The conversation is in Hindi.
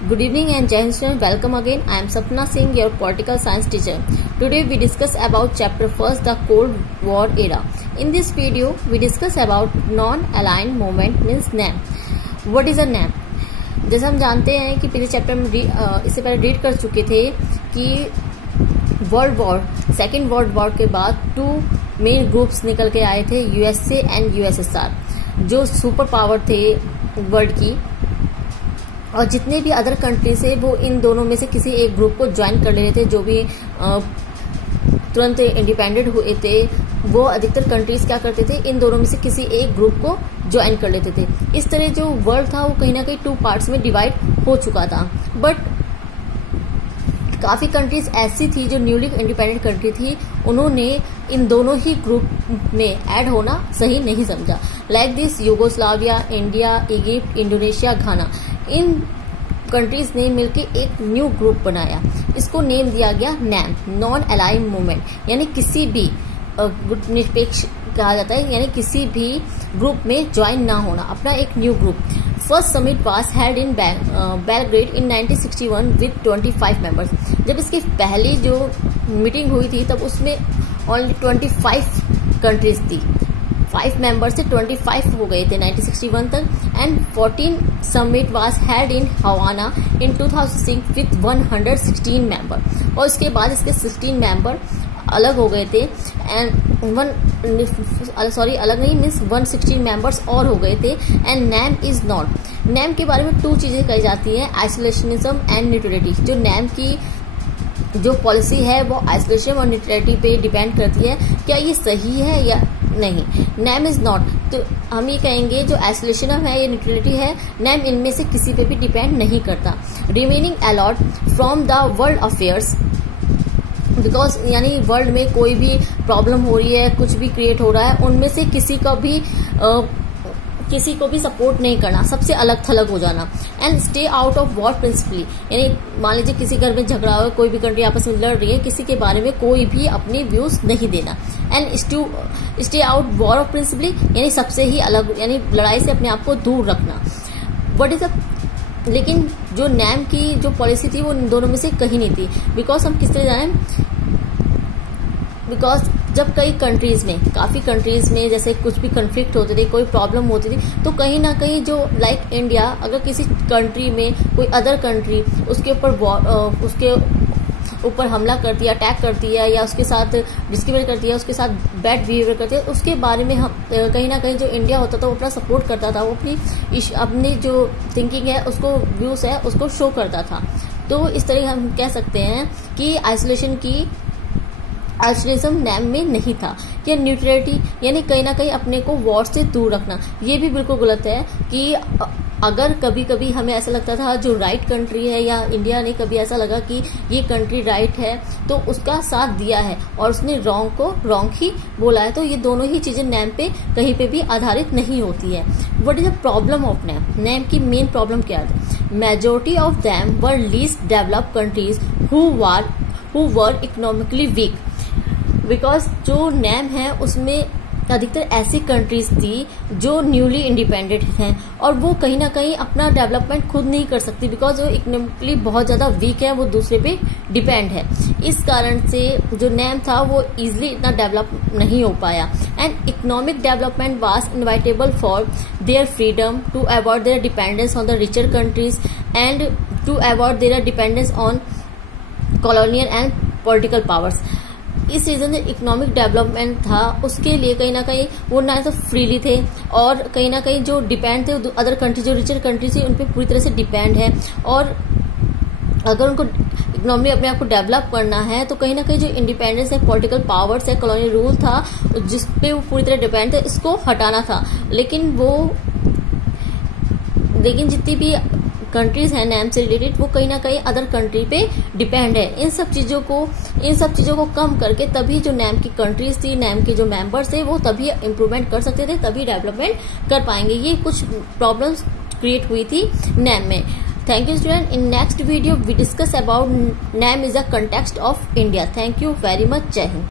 Good evening and Jai Hind students. Welcome again. I am Sapna Singh, your political science teacher. Today we discuss about chapter 1, the Cold War era. In this video, we discuss about non-aligned movement means NAM. What is a NAM? जैसे हम जानते हैं कि पिछले चैप्टर में इससे पहले रीड कर चुके थे कि सेकेंड वर्ल्ड वॉर के बाद 2 मेन ग्रुप्स निकल के आए थे, यूएसए एंड यूएसएसआर, जो सुपर पावर थे वर्ल्ड की, और जितने भी अदर कंट्रीज है वो इन दोनों में से किसी एक ग्रुप को ज्वाइन कर ले रहे थे। जो भी तुरंत इंडिपेंडेंट हुए थे वो अधिकतर कंट्रीज क्या करते थे, इन दोनों में से किसी एक ग्रुप को ज्वाइन कर लेते थे। इस तरह जो वर्ल्ड था वो कहीं ना कहीं 2 पार्ट्स में डिवाइड हो चुका था। बट काफी कंट्रीज ऐसी थी जो न्यूली इंडिपेंडेंट कंट्री थी, उन्होंने इन दोनों ही ग्रुप में ऐड होना सही नहीं समझा। Like this Yugoslavia, India, Egypt, Indonesia, Ghana, in countries ने मिलकर एक न्यू ग्रुप बनाया। इसको नेम दिया गया नैम, नॉन अलाइंड मूवमेंट, यानी किसी भी निरपेक्ष कहा जाता है, यानी किसी भी ग्रुप में ज्वाइन ना होना, अपना एक new group. First summit was held in Belgrade in 1961 with 25 members. जब इसकी पहली जो मीटिंग हुई थी तब उसमें ओनली 25 कंट्रीज थी, 5 मेंबर्स से 25 हो गए थे 1961 तक। And 14 summit was held in Havana in 2006 with 116 member, और उसके बाद इसके 16 मेंबर अलग हो गए थे। एंड अलग नहीं मीन्स 116 मेंबर्स और हो गए थे। And NAM is not, NAM के बारे में 2 चीजें कही जाती है, आइसोलेशनिज्म एंड न्यूट्रलिटी। जो नैम की जो पॉलिसी है वो आइसोलेशन और न्यूट्रलिटी पे डिपेंड करती है। क्या ये सही है या नहीं? नैम इज नॉट, तो हम ये कहेंगे जो आइसोलेशन है या न्यूट्रलिटी है, नैम इनमें से किसी पे भी डिपेंड नहीं करता। Remaining a lot from the world affairs, because यानी वर्ल्ड में कोई भी प्रॉब्लम हो रही है, कुछ भी क्रिएट हो रहा है, उनमें से किसी को भी सपोर्ट नहीं करना, सबसे अलग थलग हो जाना। And stay out of war principally, यानी मान लीजिए किसी घर में झगड़ा हो, कोई भी कंट्री आपस में लड़ रही है, किसी के बारे में कोई भी अपने व्यूज नहीं देना। And stay out war of principally, यानी सबसे ही अलग, यानी लड़ाई से अपने आप को दूर रखना। व्हाट इज लेकिन जो नैम की जो पॉलिसी थी वो इन दोनों में से कहीं नहीं थी। बिकॉज हम किस तरह जाने, बिकॉज जब कई कंट्रीज में, काफी कंट्रीज में जैसे कुछ भी कन्फ्लिक्ट होते थे, कोई प्रॉब्लम होती थी, तो कहीं ना कहीं जो लाइक इंडिया अगर किसी कंट्री में कोई अदर कंट्री उसके ऊपर हमला करती है, अटैक करती है, या उसके साथ डिस्क्रिमिनेट करती है, उसके साथ बैड बिहेवियर करती है, उसके बारे में हम कहीं ना कहीं जो इंडिया होता था वो अपना सपोर्ट करता था, वो अपनी जो थिंकिंग है उसको, व्यूज है उसको शो करता था। तो इस तरह हम कह सकते हैं कि आइसोलेशन नैम में नहीं था। या न्यूट्रलिटी, यानी कहीं ना कहीं अपने को वॉर से दूर रखना, ये भी बिल्कुल गलत है। कि अगर कभी कभी हमें ऐसा लगता था जो राइट कंट्री है, या इंडिया ने कभी ऐसा लगा कि ये कंट्री राइट है तो उसका साथ दिया है, और उसने रॉन्ग को रॉन्ग ही बोला है, तो ये दोनों ही चीजें नैम पे कहीं पे भी आधारित नहीं होती है। What is the problem of NAM? NAM की मेन प्रॉब्लम क्या है? Majority of them were least developed countries who were economically weak. Because जो नैम है उसमें अधिकतर ऐसी कंट्रीज थी जो न्यूली इंडिपेंडेंट हैं, और वो कहीं ना कहीं अपना डेवलपमेंट खुद नहीं कर सकती, बिकॉज वो इकोनॉमिकली बहुत ज्यादा वीक है, वो दूसरे पे डिपेंड है। इस कारण से जो नैम था वो इजिली इतना डेवलप नहीं हो पाया। And economic development was inevitable for their freedom to avoid their dependence on the richer countries and to avoid their dependence on colonial and political powers. इस रीजन से इकोनॉमिक डेवलपमेंट था, उसके लिए कहीं ना कहीं वो ना तो फ्रीली थे, और कहीं ना कहीं जो डिपेंड थे अदर कंट्री, जो रिचर कंट्री थी, उन पर पूरी तरह से डिपेंड है। और अगर उनको इकोनॉमी अपने आप को डेवलप करना है तो कहीं ना कहीं जो इंडिपेंडेंस है, पॉलिटिकल पावर्स है, कॉलोनियल रूल था जिसपे वो पूरी तरह डिपेंड थे, इसको हटाना था। लेकिन जितनी भी कंट्रीज हैं नैम से रिलेटेड, वो कहीं ना कहीं अदर कंट्री पे डिपेंड है। इन सब चीजों को कम करके तभी जो नैम की कंट्रीज थी, नैम के जो मेंबर्स थे, वो तभी इम्प्रूवमेंट कर सकते थे, तभी डेवलपमेंट कर पाएंगे। ये कुछ प्रॉब्लम्स क्रिएट हुई थी नैम में। Thank you student. In next video we discuss about NAM is a context of India. Thank you very much. Jai Hind.